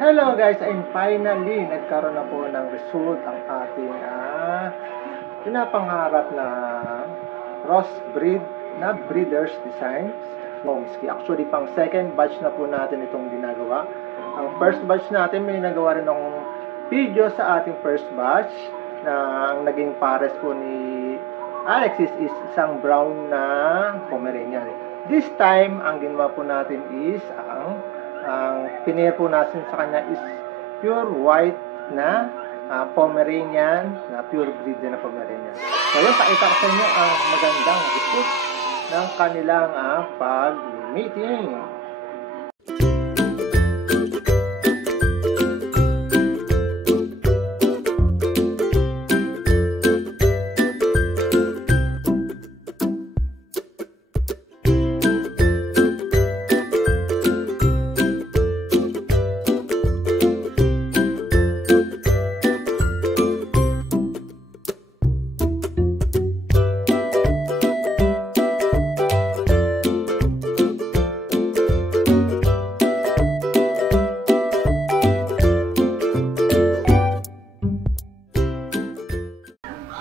Hello guys, and finally nagkaroon na po ng result ang ating pinapangarap na crossbreed na breeders design Pomsky. Actually, pang second batch na po natin itong ginagawa. Ang first batch natin, may nagawa rin akong video sa ating first batch na ang naging pares po ni Alexis is isang brown na Pomeranian. This time, ang ginawa po natin is ang pinir po natin sa kanya is pure white na Pomeranian, na pure breed na Pomeranian. So yun, pakita ko sa inyo ang magandang result ng kanilang pag-mating.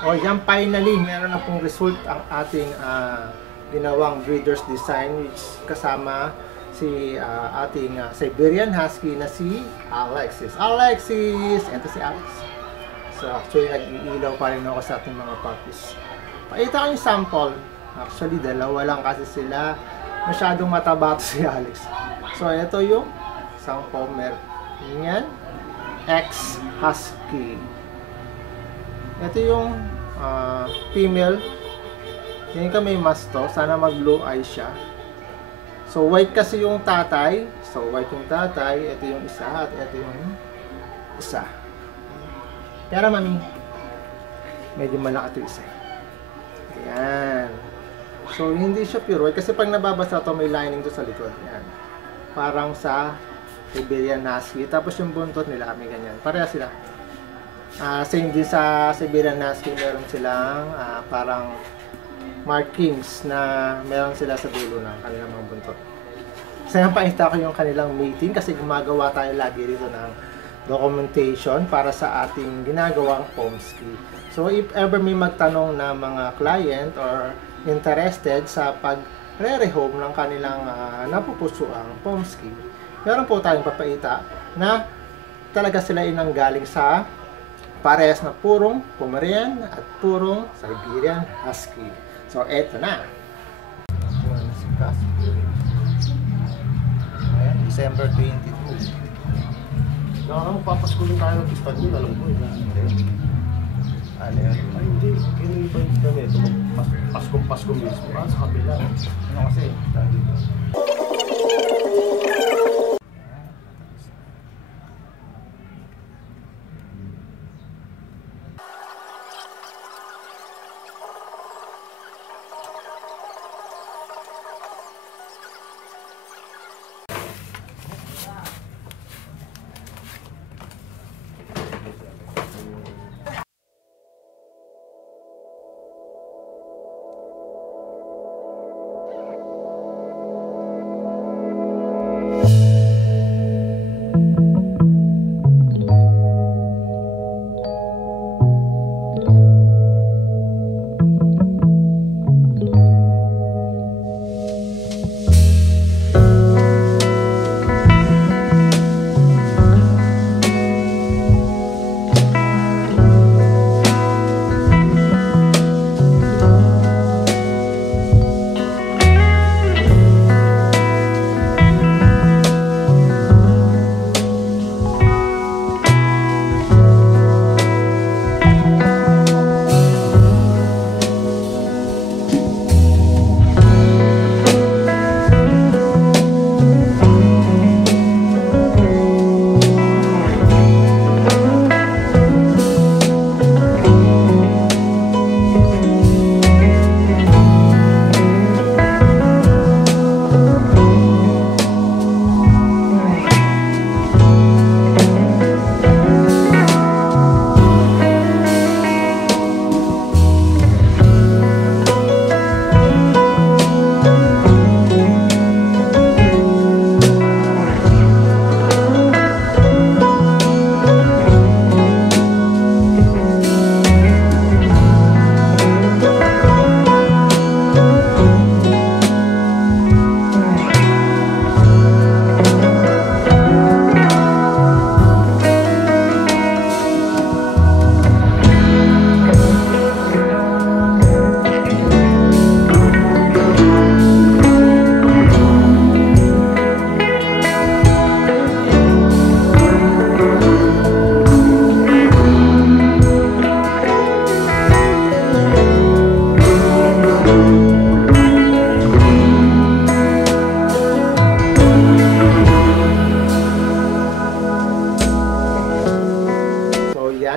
O yan, finally, meron na pong result ang ating ginawang breeder's design, which kasama si ating Siberian Husky na si Alexis. Alexis! Ito si Alex. So actually, nag-iilaw pa rin ako sa ating mga puppies. Pakita ko yung sample. Actually, dalawa lang kasi sila. Masyadong mataba si Alex. So ito yung isang Pomeranian X Husky. Ito yung female. Tingin ka may mas to. Sana mag blue eye siya. So white kasi yung tatay. So white yung tatay. Ito yung isa at ito yung isa. Pero mami, medyo malaki ito isa. Ayan. So hindi siya pure white. Kasi pag nababasa to, may lining to sa likod. Ayan. Parang sa Siberian Husky. Tapos yung buntot nila may ganyan. Pareha sila. Same din sa Siberian Husky, meron silang parang markings na meron sila sa dulo ng kanilang mga buntot. Kasi pakita ko yung kanilang mating kasi gumagawa tayo lagi rito ng documentation para sa ating ginagawang Pomsky. So if ever may magtanong na mga client or interested sa pag-re-rehome ng kanilang napupusuang Pomsky, meron po tayong papaita na talaga sila inanggaling sa parehas na purong Pomeranian at purong Siberian Husky. So, eto na. Ayan, December 22. Kaya magpapaskulin tayo ng Istanbul, alam ko. Ano yan? Ay, hindi. Kailan iba yung kami. Ito, Pasko mismo. Sa kabila. Ano kasi? Dito.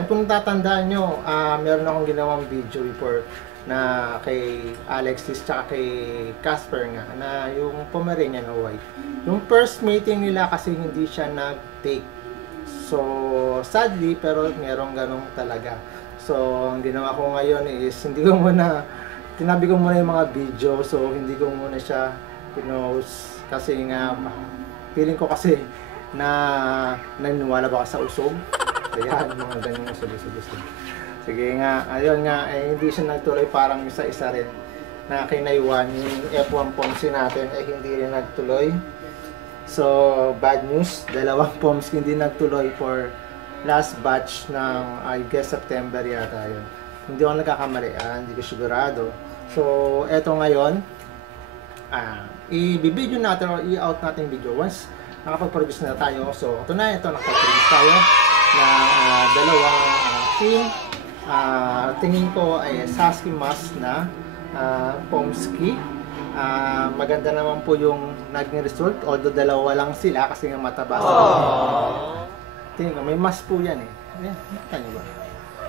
yan. Kung tatandaan nyo, meron akong ginawang video before na kay Alexis tsaka kay Casper nga na yung Pomeranian na white. Yung first meeting nila kasi hindi siya nag-take. So, sadly, pero merong ganong talaga. So, ang ginawa ko ngayon is tinabi ko muna yung mga video. So, hindi ko muna siya pinost kasi nga feeling ko kasi na naniniwala ba ka sa usog. Kaya mga ganyan usog. Sige nga, ayun nga, hindi siya nagtuloy, parang isa-isa rin na kinaiwan yung F1 Pomsky natin ay hindi rin nagtuloy. So, bad news, dalawang Pomsky hindi nagtuloy for last batch ng, I guess, September yata yun. Hindi ako nagkakamali, hindi ko sigurado. So, eto ngayon, i-video natin o i-out natin video once nakapag-produce na tayo. So, ito nakapag-produce tayo ng dalawang team. Tingin ko ay Husky Mask na Pomsky. Maganda naman po yung naging result, although dalawa lang sila kasi nga mataba sila. Tingin ko, may mask po yan eh. Nakita nyo ba?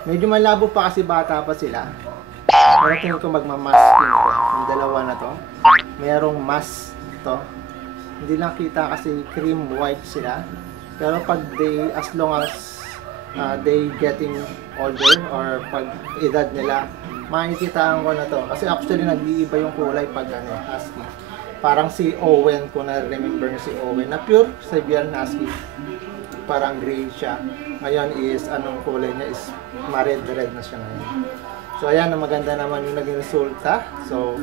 Medyo malabo pa kasi bata pa sila. Pero tingin ko magmamasking ko. Yung dalawa na to. Merong mask to. Hindi lang kita kasi cream white sila. Pero pag as long as they getting older or pag edad nila, makikitaan ko na to. Kasi actually nag-iiba yung kulay pag husky. Parang si Owen, kung na-remember nyo si Owen, na pure Siberian Husky. Parang gray siya. Ngayon is, anong kulay niya is ma-red na siya ngayon. So ayan, maganda naman yung naging resulta. So,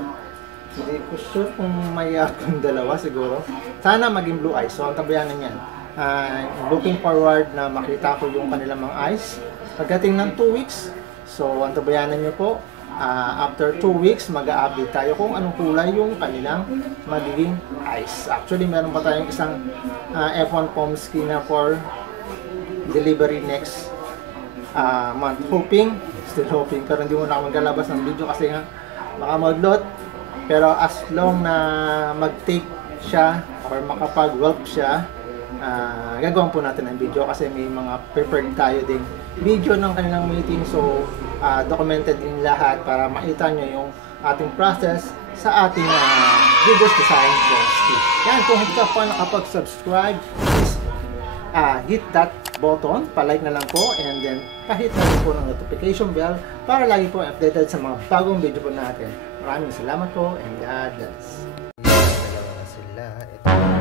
hindi ko sure kung may akong dalawa siguro. Sana maging blue eyes. So, ang tabayanan yan. Looking forward na makita ko yung kanilang mga eyes pagdating ng 2 weeks. So, ang tabayanan nyo po, after 2 weeks, mag-a-update tayo kung anong kulay yung kanilang magiging eyes. Actually, meron pa tayong isang F1 Pomsky na for delivery next month. Still hoping, pero hindi muna ako maglalabas ng video kasi nga baka mag-lot. Pero as long na mag-take siya or makapag-whelp siya, gagawin po natin ang video kasi may mga prepared tayo ding video ng kanilang meeting. So, documented din lahat para makita nyo yung ating process sa ating Breeders Design Pomsky. Yan, kung hindi ka pa nakapag-subscribe, please hit that button, pa-like na lang po, and then pa-hit na rin po ng notification bell para lagi po updated sa mga bagong video po natin. Maraming salamat po and God bless. Dalawa na sila. Ito.